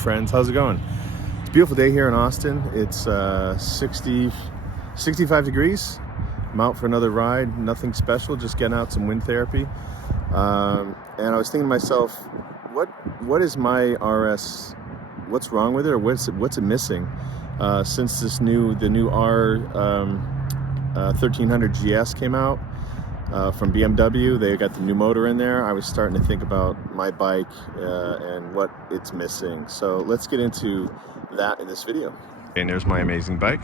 friends, how's it going? It's a beautiful day here in Austin. It's 65 degrees. I'm out for another ride, nothing special, just getting out some wind therapy. And I was thinking to myself, what is my RS, what's wrong with it, or what's it missing? Since the new R 1300 GS came out from BMW, they got the new motor in there. I was starting to think about my bike and what it's missing. So let's get into that in this video. And there's my amazing bike.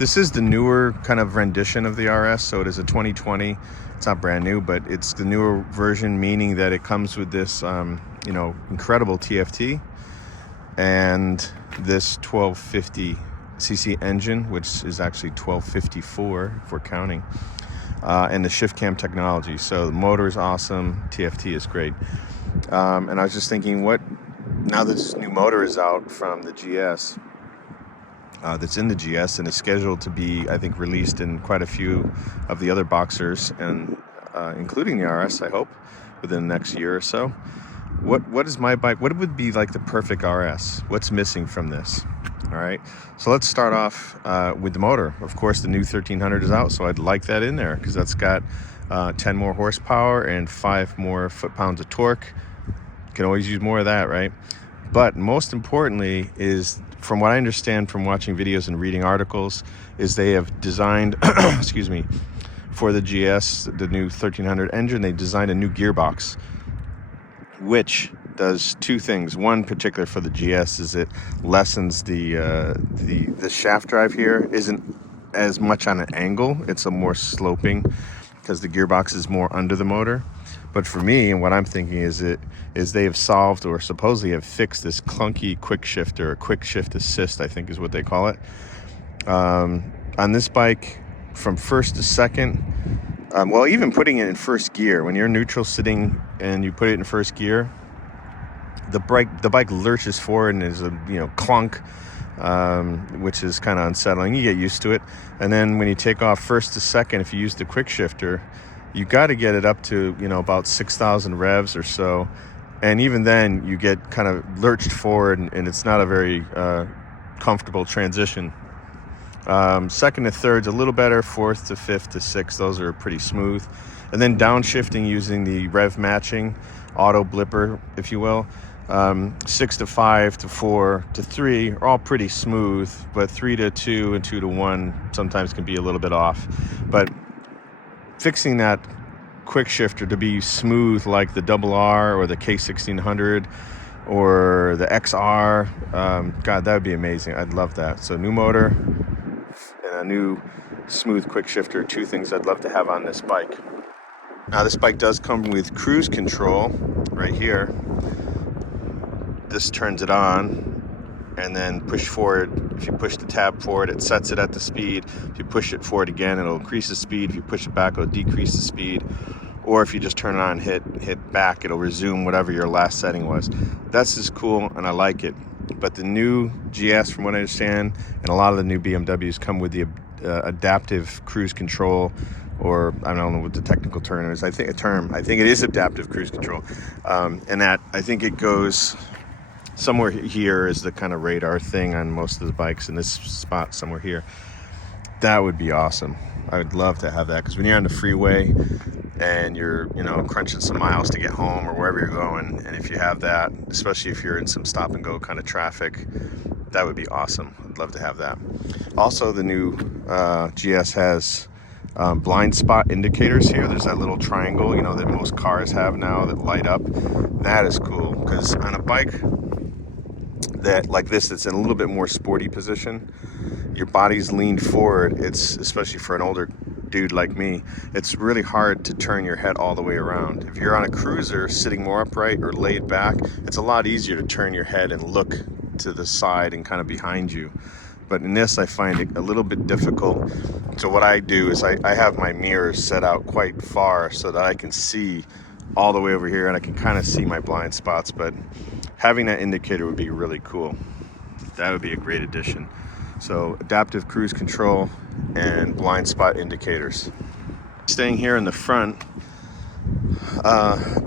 This is the newer kind of rendition of the RS, so it is a 2020. It's not brand new, but it's the newer version, meaning that it comes with this incredible TFT and this 1250cc engine, which is actually 1254 if we're counting, and the shift cam technology. So the motor is awesome, TFT is great. And I was just thinking, now that this new motor is out from the GS, that's in the GS and is scheduled to be, I think, released in quite a few of the other Boxers, and including the RS, I hope, within the next year or so. What is my bike? What would be like the perfect RS? What's missing from this? All right, so let's start off with the motor. Of course, the new 1300 is out, so I'd like that in there because that's got 10 more horsepower and 5 more foot-pounds of torque. Can always use more of that, right? But most importantly is, from what I understand from watching videos and reading articles, is they have designed, excuse me, for the GS, the new 1300 engine, they designed a new gearbox, which does two things. One particular for the GS is it lessens the shaft drive here isn't as much on an angle. It's a more sloping because the gearbox is more under the motor. But for me, and what I'm thinking is they have solved, or supposedly have fixed, this clunky quick shifter, or quick shift assist, I think is what they call it. On this bike, from first to second, well, even putting it in first gear, when you're neutral sitting and you put it in first gear, the bike lurches forward and is a clunk, which is kind of unsettling. You get used to it. And then when you take off first to second, if you use the quick shifter, you got to get it up to about 6,000 revs or so, and even then you get kind of lurched forward, and it's not a very comfortable transition. Second to third's a little better. Fourth to fifth to sixth, those are pretty smooth. And then downshifting using the rev matching auto blipper, if you will, 6 to 5 to 4 to 3 are all pretty smooth, but 3 to 2 and 2 to 1 sometimes can be a little bit off. But fixing that quick shifter to be smooth like the R or the K1600 or the XR, God, that would be amazing. I'd love that. So new motor and a new smooth quick shifter, two things I'd love to have on this bike. Now this bike does come with cruise control right here. This turns it on, and then push forward. If you push the tab forward, it sets it at the speed. If you push it forward again, it'll increase the speed. If you push it back, it'll decrease the speed. Or if you just turn it on and hit back, it'll resume whatever your last setting was. That's just cool, and I like it. But the new GS, from what I understand, and a lot of the new BMWs come with the adaptive cruise control, or I don't know what the technical term is. I think it is adaptive cruise control, and that I think it goes somewhere here is the kind of radar thing on most of the bikes, in this spot somewhere here. That would be awesome. I would love to have that, because when you're on the freeway and you're crunching some miles to get home or wherever you're going, and if you have that, especially if you're in some stop and go kind of traffic, that would be awesome. I'd love to have that. Also, the new GS has blind spot indicators here. There's that little triangle that most cars have now that light up. That is cool, because on a bike that like this, that's in a little bit more sporty position, your body's leaned forward. It's, especially for an older dude like me, it's really hard to turn your head all the way around. If you're on a cruiser sitting more upright or laid back, it's a lot easier to turn your head and look to the side and kind of behind you. But in this, I find it a little bit difficult. So what I do is I have my mirrors set out quite far so that I can see all the way over here, and I can kind of see my blind spots. But having that indicator would be really cool. That would be a great addition. So adaptive cruise control and blind spot indicators. Staying here in the front,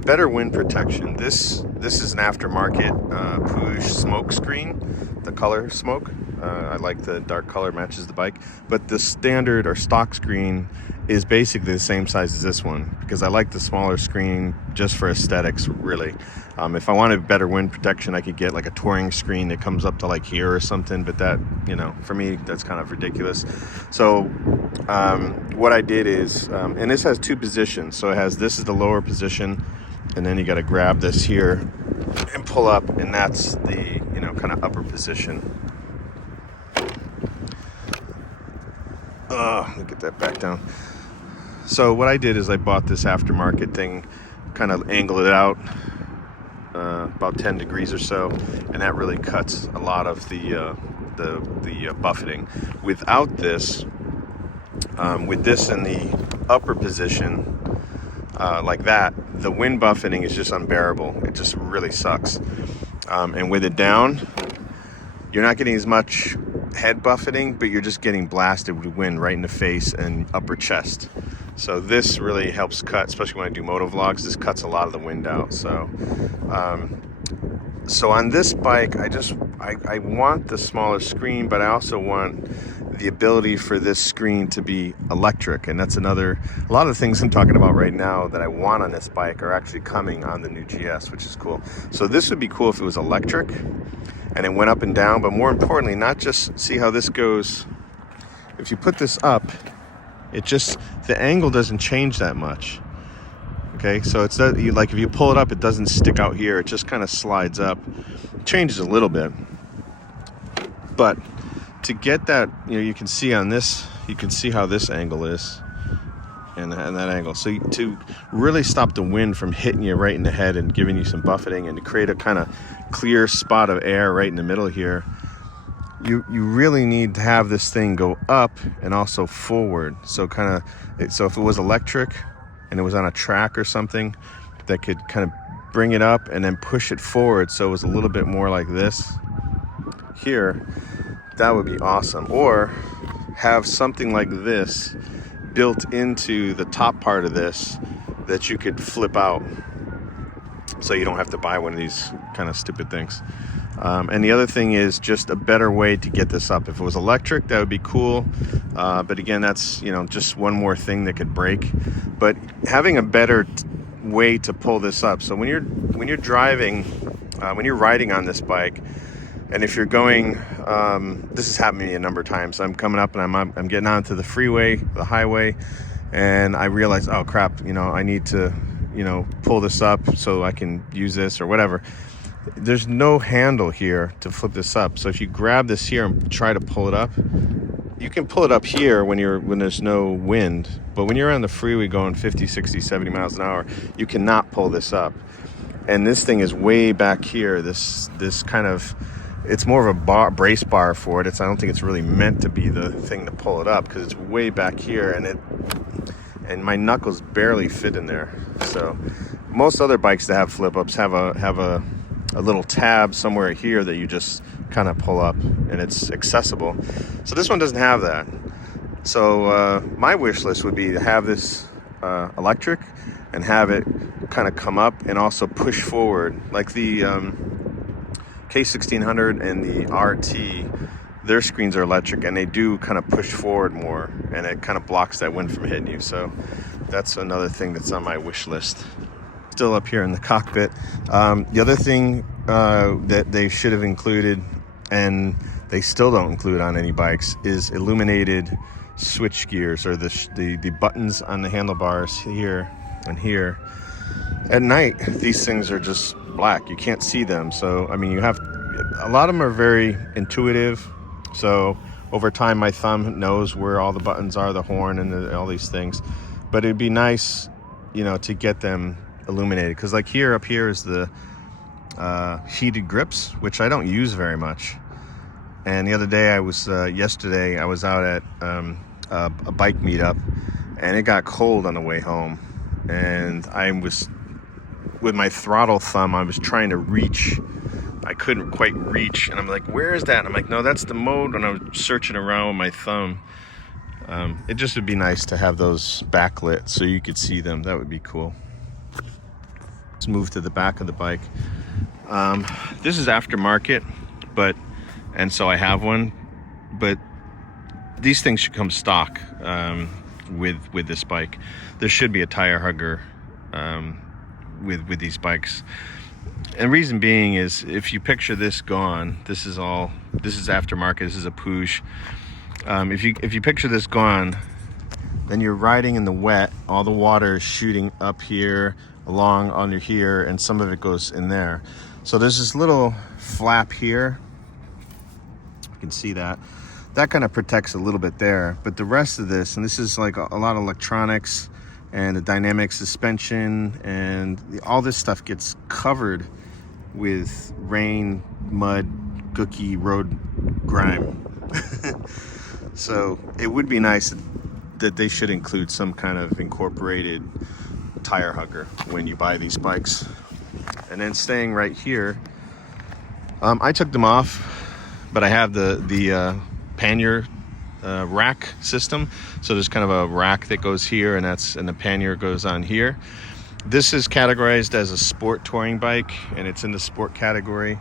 better wind protection. This This is an aftermarket Puig smoke screen, the color smoke. I like the dark color, matches the bike. But the standard or stock screen is basically the same size as this one, because I like the smaller screen just for aesthetics, really. If I wanted better wind protection, I could get like a touring screen that comes up to like here or something, but that, you know, for me, that's kind of ridiculous. So what I did is, and this has two positions. So it has, this is the lower position, and then you got to grab this here and pull up, and that's the, you know, kind of upper position. Let me get that back down. So what I did is I bought this aftermarket thing, kind of angled it out about 10 degrees or so, and that really cuts a lot of the buffeting. Without this, with this in the upper position, like that, the wind buffeting is just unbearable. It just really sucks. And with it down, you're not getting as much head buffeting, but you're just getting blasted with wind right in the face and upper chest. So this really helps cut, especially when I do moto vlogs. This cuts a lot of the wind out. So so on this bike, I want the smaller screen, but I also want the ability for this screen to be electric. And that's a lot of the things I'm talking about right now that I want on this bike are actually coming on the new GS, which is cool. So this would be cool if it was electric and it went up and down, but more importantly, not just see how this goes. If you put this up, it just, the angle doesn't change that much. Okay, so it's not, like if you pull it up, it doesn't stick out here. It just kind of slides up. It changes a little bit. But to get that, you know, you can see on this, you can see how this angle is and that angle. So to really stop the wind from hitting you right in the head and giving you some buffeting, and to create a kind of clear spot of air right in the middle here, you really need to have this thing go up and also forward. So so if it was electric and it was on a track or something, that could kind of bring it up and then push it forward, so it was a little bit more like this here, that would be awesome. Or have something like this built into the top part of this that you could flip out, so you don't have to buy one of these kind of stupid things. And the other thing is just a better way to get this up. If it was electric, that would be cool. But again, that's, you know, just one more thing that could break. But having a better way to pull this up. So when you're driving, when you're riding on this bike, and if you're going, this has happened to me a number of times. I'm coming up and I'm getting onto the freeway, the highway, and I realize, oh crap, you know, I need to, you know, pull this up so I can use this or whatever. There's no handle here to flip this up. So if you grab this here and try to pull it up, you can pull it up here when there's no wind. But when you're on the freeway going 50, 60, 70 miles an hour, you cannot pull this up. And this thing is way back here. This kind of, it's more of a brace bar for it. I don't think it's really meant to be the thing to pull it up, because it's way back here, and my knuckles barely fit in there. So most other bikes that have flip ups have a little tab somewhere here that you just kind of pull up and it's accessible. So this one doesn't have that. So my wish list would be to have this electric and have it kind of come up and also push forward, like the K1600 and the RT. Their screens are electric and they do kind of push forward more, and it kind of blocks that wind from hitting you. So that's another thing that's on my wish list. Still up here in the cockpit. The other thing that they should have included, and they still don't include on any bikes, is illuminated switch gears, or the buttons on the handlebars here and here. At night, these things are just black. You can't see them. So, I mean, a lot of them are very intuitive. So over time, my thumb knows where all the buttons are, the horn and all these things. But it'd be nice, you know, to get them illuminated. Because like here, up here is the heated grips, which I don't use very much. And the other day, yesterday I was out at a bike meetup, and it got cold on the way home. And I was, with my throttle thumb, I was trying to reach. I couldn't quite reach, and I'm like, where is that? And I'm like, no, that's the mode. And I was searching around with my thumb. It just would be nice to have those backlit so you could see them. That would be cool. Let's move to the back of the bike. This is aftermarket, and so I have one, but these things should come stock with this bike. There should be a tire hugger with these bikes. And reason being is, if you picture this gone, this is aftermarket, this is a Push. If you picture this gone, then you're riding in the wet, all the water is shooting up here, along under here, and some of it goes in there. So there's this little flap here. You can see that. That kind of protects a little bit there, but the rest of this, and this is like a lot of electronics and the dynamic suspension, and all this stuff gets covered with rain, mud, gooky road grime. So it would be nice that they should include some kind of incorporated tire hugger when you buy these bikes. And then staying right here, I took them off, but I have the pannier rack system. So there's kind of a rack that goes here, and the pannier goes on here. This is categorized as a sport touring bike, and it's in the sport category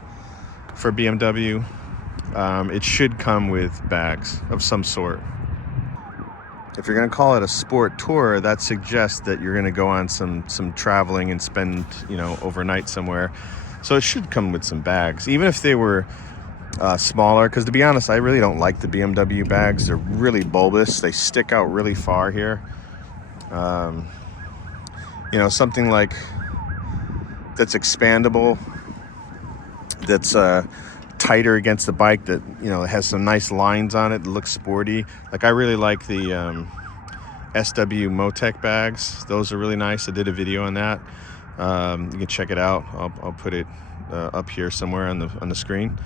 for BMW. It should come with bags of some sort. If you're going to call it a sport tour, that suggests that you're going to go on some traveling and spend, overnight somewhere. So it should come with some bags, even if they were smaller. Because to be honest, I really don't like the BMW bags. They're really bulbous. They stick out really far here. Something like that's expandable, that's tighter against the bike, that has some nice lines on it, that looks sporty. Like, I really like the SW Motec bags. Those are really nice. I did a video on that. You can check it out. I'll put it up here somewhere on the screen.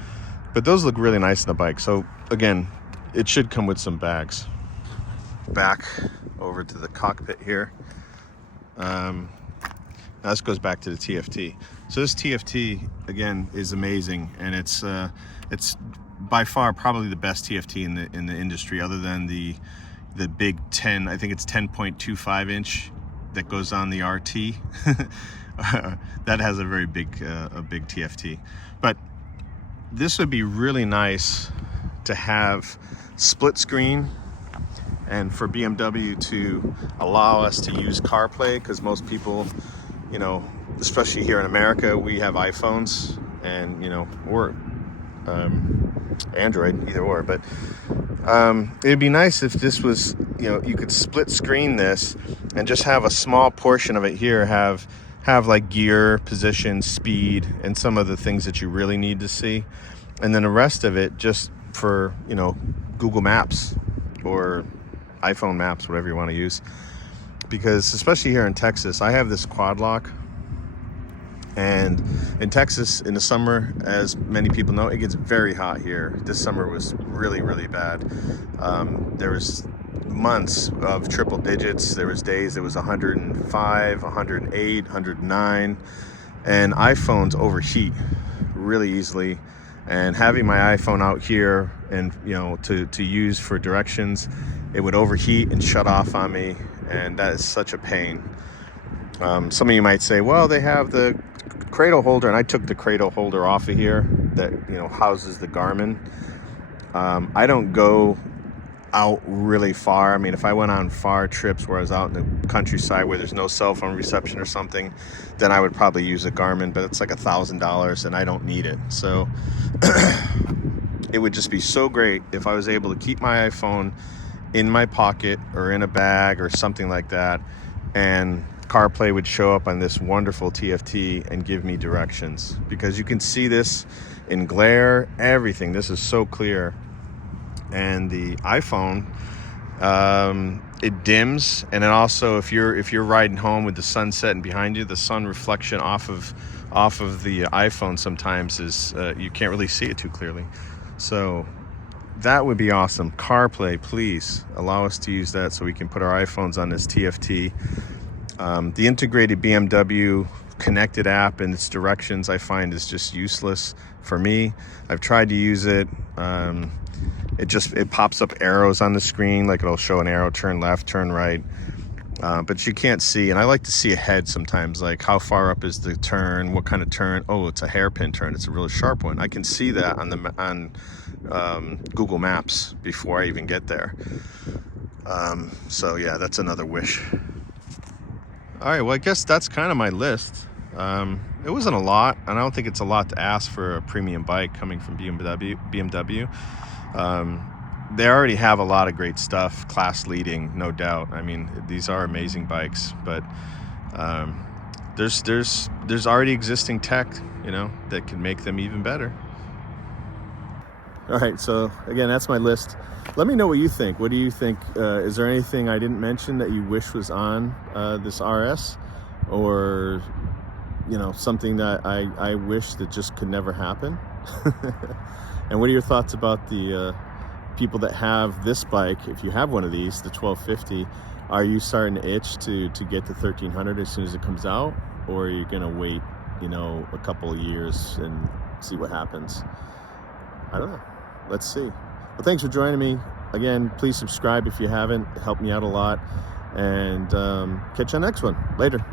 But those look really nice on the bike. So again, it should come with some bags. Back over to the cockpit here. Now this goes back to the TFT. So this TFT, again, is amazing, and it's by far probably the best TFT in the industry, other than the big 10. I think it's 10.25 inch that goes on the RT. That has a very big TFT. But this would be really nice to have split screen, and for BMW to allow us to use CarPlay, because most people, especially here in America, we have iPhones and, or Android, either or. But it'd be nice if this was, you could split screen this and just have a small portion of it here have like gear, position, speed, and some of the things that you really need to see. And then the rest of it just for, Google Maps or iPhone Maps, whatever you want to use. Because especially here in Texas, I have this quad lock. And in Texas, in the summer, as many people know, it gets very hot here. This summer was really, really bad. There was months of triple digits. There was days it was 105, 108, 109. And iPhones overheat really easily. And having my iPhone out here and, to use for directions, it would overheat and shut off on me. And that is such a pain. Some of you might say, well, they have the cradle holder, and I took the cradle holder off of here that houses the Garmin. I don't go out really far. I mean, if I went on far trips where I was out in the countryside where there's no cell phone reception or something, then I would probably use a Garmin, but it's like $1,000 and I don't need it. So it would just be so great if I was able to keep my iPhone in my pocket or in a bag or something like that, and CarPlay would show up on this wonderful TFT and give me directions, because you can see this in glare, everything. This is so clear. And the iPhone, it dims, and then also if you're riding home with the sun setting behind you, the sun reflection off of the iPhone sometimes is you can't really see it too clearly. So that would be awesome. CarPlay, please allow us to use that so we can put our iPhones on this TFT. The integrated BMW connected app and its directions, I find, is just useless for me. I've tried to use it. It pops up arrows on the screen, like it'll show an arrow, turn left, turn right. but you can't see, and I like to see ahead sometimes, like how far up is the turn, what kind of turn. Oh, it's a hairpin turn, it's a really sharp one. I can see that on Google Maps before I even get there. So yeah, that's another wish. All right, well, I guess that's kind of my list. It wasn't a lot, and I don't think it's a lot to ask for a premium bike coming from BMW. They already have a lot of great stuff, class leading, no doubt. I mean, these are amazing bikes, but there's already existing tech, that can make them even better. All right, so again, that's my list. Let me know what you think. What do you think? Is there anything I didn't mention that you wish was on this RS, or something that I wish that just could never happen? And what are your thoughts about the people that have this bike? If you have one of these, the 1250, are you starting to itch to get the 1300 as soon as it comes out, or are you gonna wait a couple of years and see what happens? I don't know. Let's see. Well, thanks for joining me again. Please subscribe if you haven't. It helped me out a lot, and catch you on the next one. Later.